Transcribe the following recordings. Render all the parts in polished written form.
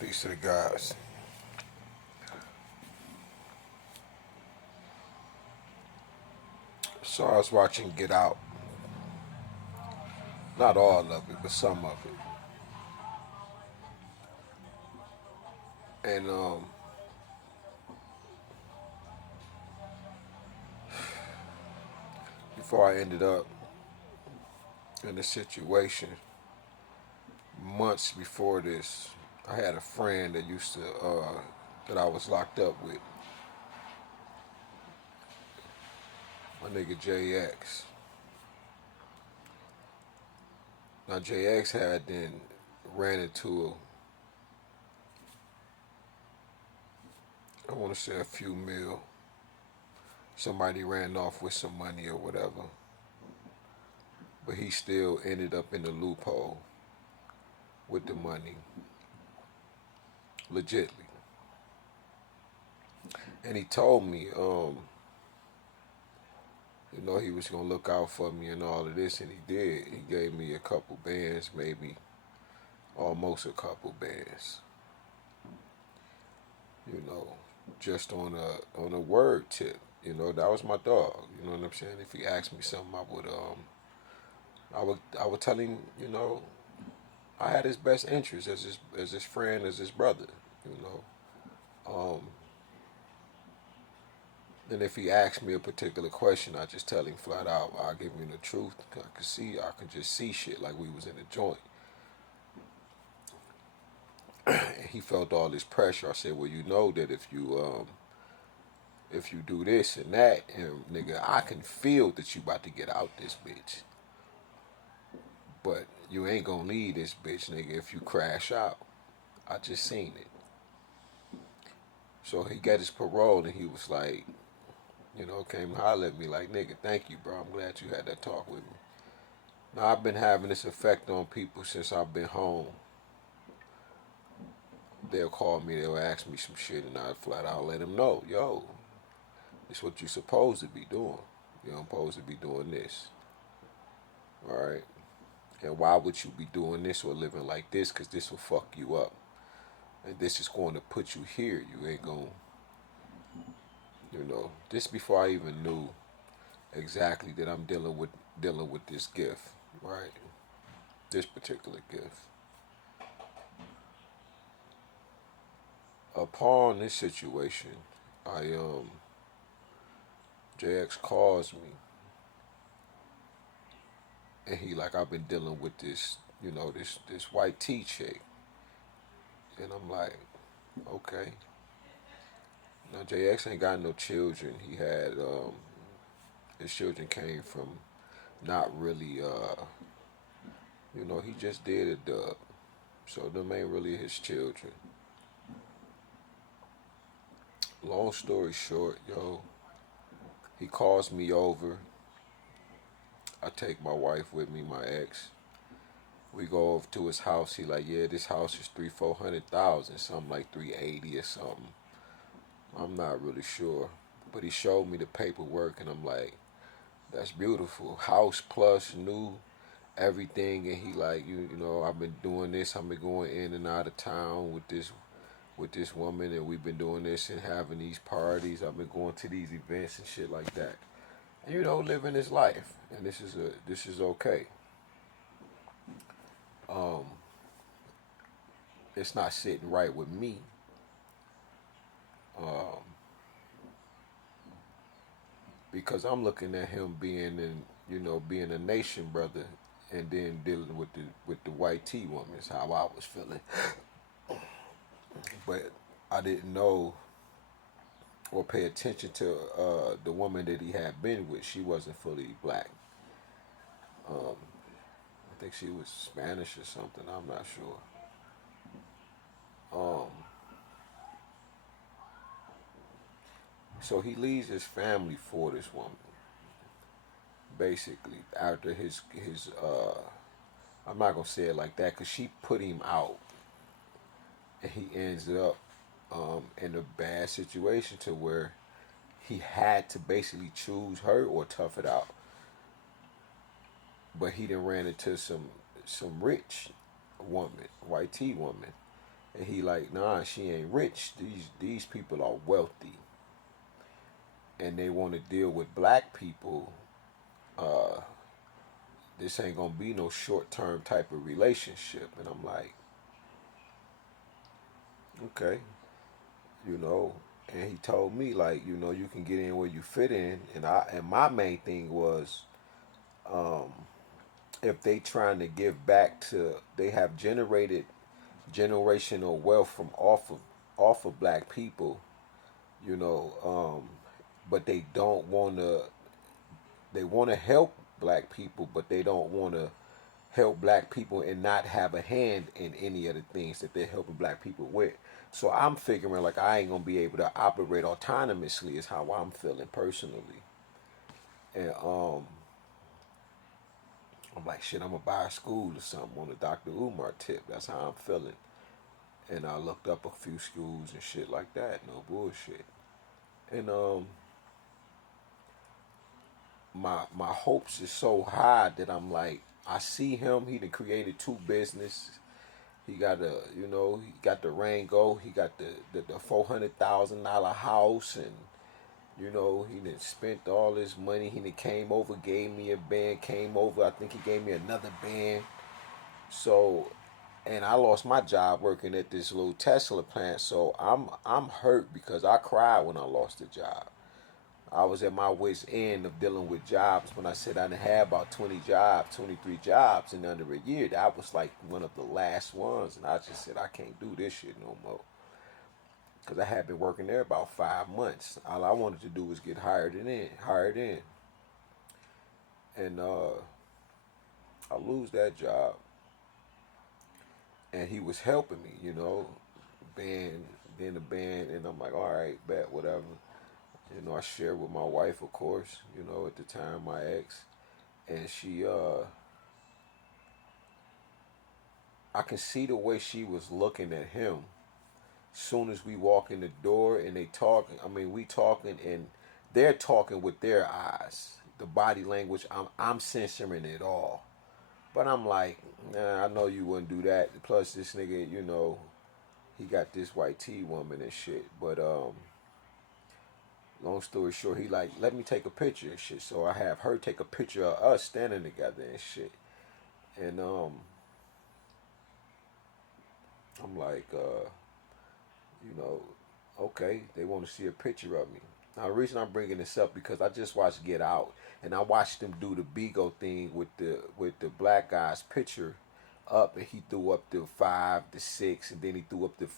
Peace to the guys. So I was watching Get Out. Not all of it, but some of it. And before I ended up in a situation, months before this, I had a friend that used to that I was locked up with. My nigga JX. Now JX had then ran into I want to say a few mil. Somebody ran off with some money or whatever. But he still ended up in the loophole with the money. Legitly. And he told me, he was gonna look out for me and all of this, and he did. He gave me a couple bands, maybe almost a couple bands. You know, just on a word tip. That was my dog. You know what I'm saying? If he asked me something, I would tell him. I had his best interest as his friend, as his brother. You know, um, and if he asks me a particular question, I just tell him flat out. I give him the truth. I can just see shit like we was in a joint. And he felt all this pressure. I said, well, you know that if you do this and that, and nigga, I can feel that you about to get out this bitch. But you ain't gonna leave this bitch, nigga, if you crash out. I just seen it. So he got his parole and he was like, came and hollered at me like, nigga, thank you, bro. I'm glad you had that talk with me. Now I've been having this effect on people since I've been home. They'll call me, they'll ask me some shit, and I flat out let them know, yo, it's what you're supposed to be doing. You're supposed to be doing this. All right? And why would you be doing this or living like this? Because this will fuck you up. And this is going to put you here. You ain't going this before I even knew exactly that I'm dealing with this gift, right? This particular gift. Upon this situation, I JX calls me and he like I've been dealing with this white tea chick. And I'm like, okay. Now JX ain't got no children. He had his children came from not really he just did a dub. So them ain't really his children. Long story short, yo, he calls me over. I take my wife with me, my ex. We go over to his house. He like, yeah, this house is 300,000-400,000, something like 380 or something. I'm not really sure, but he showed me the paperwork, and I'm like, that's beautiful. House plus new everything, and he like, I've been doing this. I've been going in and out of town with this woman, and we've been doing this and having these parties. I've been going to these events and shit like that. And living his life, and this is okay. Um, it's not sitting right with me. Um, because I'm looking at him being a nation brother, and then dealing with the white tea woman is how I was feeling. But I didn't know or pay attention to the woman that he had been with. She wasn't fully black. I think she was Spanish or something. I'm not sure. Um, so he leaves his family for this woman. Basically, after his I'm not gonna say it like that because she put him out, and he ends up in a bad situation to where he had to basically choose her or tough it out. But he then ran into some rich woman, white tea woman, And he like, nah, she ain't rich. These people are wealthy, and they want to deal with black people. Uh, this ain't gonna be no short term type of relationship. And I'm like, okay, you know. And he told me like, you can get in where you fit in. And my main thing was, um, if they trying to give back to, they have generated generational wealth from off of black people, you know, but they don't want to. They want to help black people, but they don't want to help black people and not have a hand in any of the things that they're helping black people with. So I'm figuring like I ain't gonna be able to operate autonomously is how I'm feeling personally. And I'm like, shit, I'm gonna buy a school or something on the Dr. Umar tip. That's how I'm feeling. And I looked up a few schools and shit like that. No bullshit. And my hopes is so high that I'm like, I see him. He done created two businesses. He got he got the Rango. He got the $400,000 house, and he done spent all his money. He done came over, gave me a band. Came over, I think he gave me another band. So, and I lost my job working at this little Tesla plant. So I'm hurt because I cried when I lost the job. I was at my wit's end of dealing with jobs when I said I done had about 20 jobs, 23 jobs in under a year. That was like one of the last ones. And I just said, I can't do this shit no more. Because I had been working there about 5 months. All I wanted to do was get hired in. And I lose that job. And he was helping me, band, being a band. And I'm like, all right, bet, whatever. I shared with my wife, of course, at the time, my ex. And I can see the way she was looking at him. Soon as we walk in the door and they talking, I mean, we talking and they're talking with their eyes. The body language, I'm censoring it all. But I'm like, nah, I know you wouldn't do that. Plus, this nigga, he got this white tea woman and shit. But long story short, he like, let me take a picture and shit. So I have her take a picture of us standing together and shit. And I'm like, you know, okay, they want to see a picture of me. Now, the reason I'm bringing this up because I just watched Get Out, and I watched them do the Bigo thing with the black guy's picture up, and he threw up the 5, the 6, and then he threw up the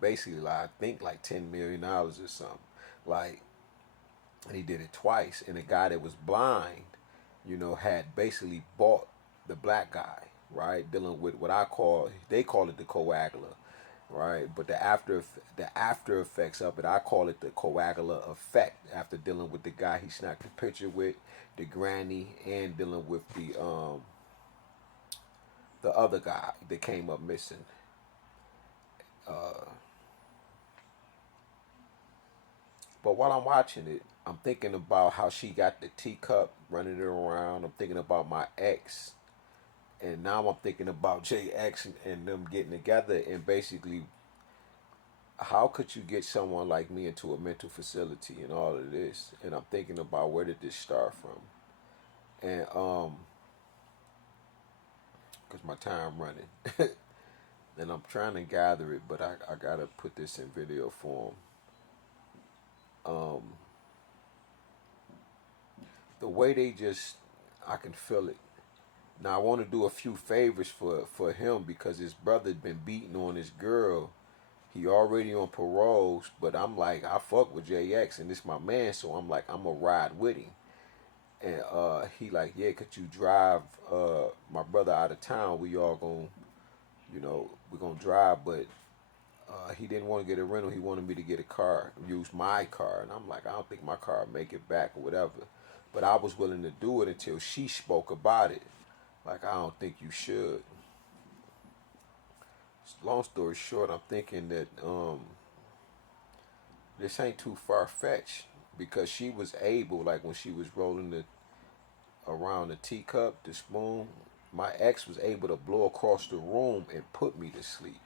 basically like, I think like $10 million or something, like, and he did it twice, and the guy that was blind, had basically bought the black guy, right, dealing with what they call it the coagula, right? But the after effects of it, I call it the coagula effect. After dealing with the guy he snapped the picture with, the granny, and dealing with the other guy that came up missing. Uh, but while I'm watching it, I'm thinking about how she got the teacup running it around. I'm thinking about my ex, and now I'm thinking about JX and them getting together and basically how could you get someone like me into a mental facility and all of this? And I'm thinking about where did this start from? And because my time running, and I'm trying to gather it, but I gotta put this in video form. Um, the way they just, I can feel it. Now I want to do a few favors for him because his brother been beating on his girl. He already on paroles, but I'm like, I fuck with JX and this my man, so I'm like, I'm gonna ride with him. And he like, yeah, could you drive my brother out of town? We all gonna, we're gonna drive, but he didn't want to get a rental. He wanted me to get a car, use my car, and I'm like, I don't think my car will make it back or whatever. But I was willing to do it until she spoke about it. Like, I don't think you should. Long story short, I'm thinking that this ain't too far fetched because she was able, like when she was rolling the around the teacup, the spoon, my ex was able to blow across the room and put me to sleep.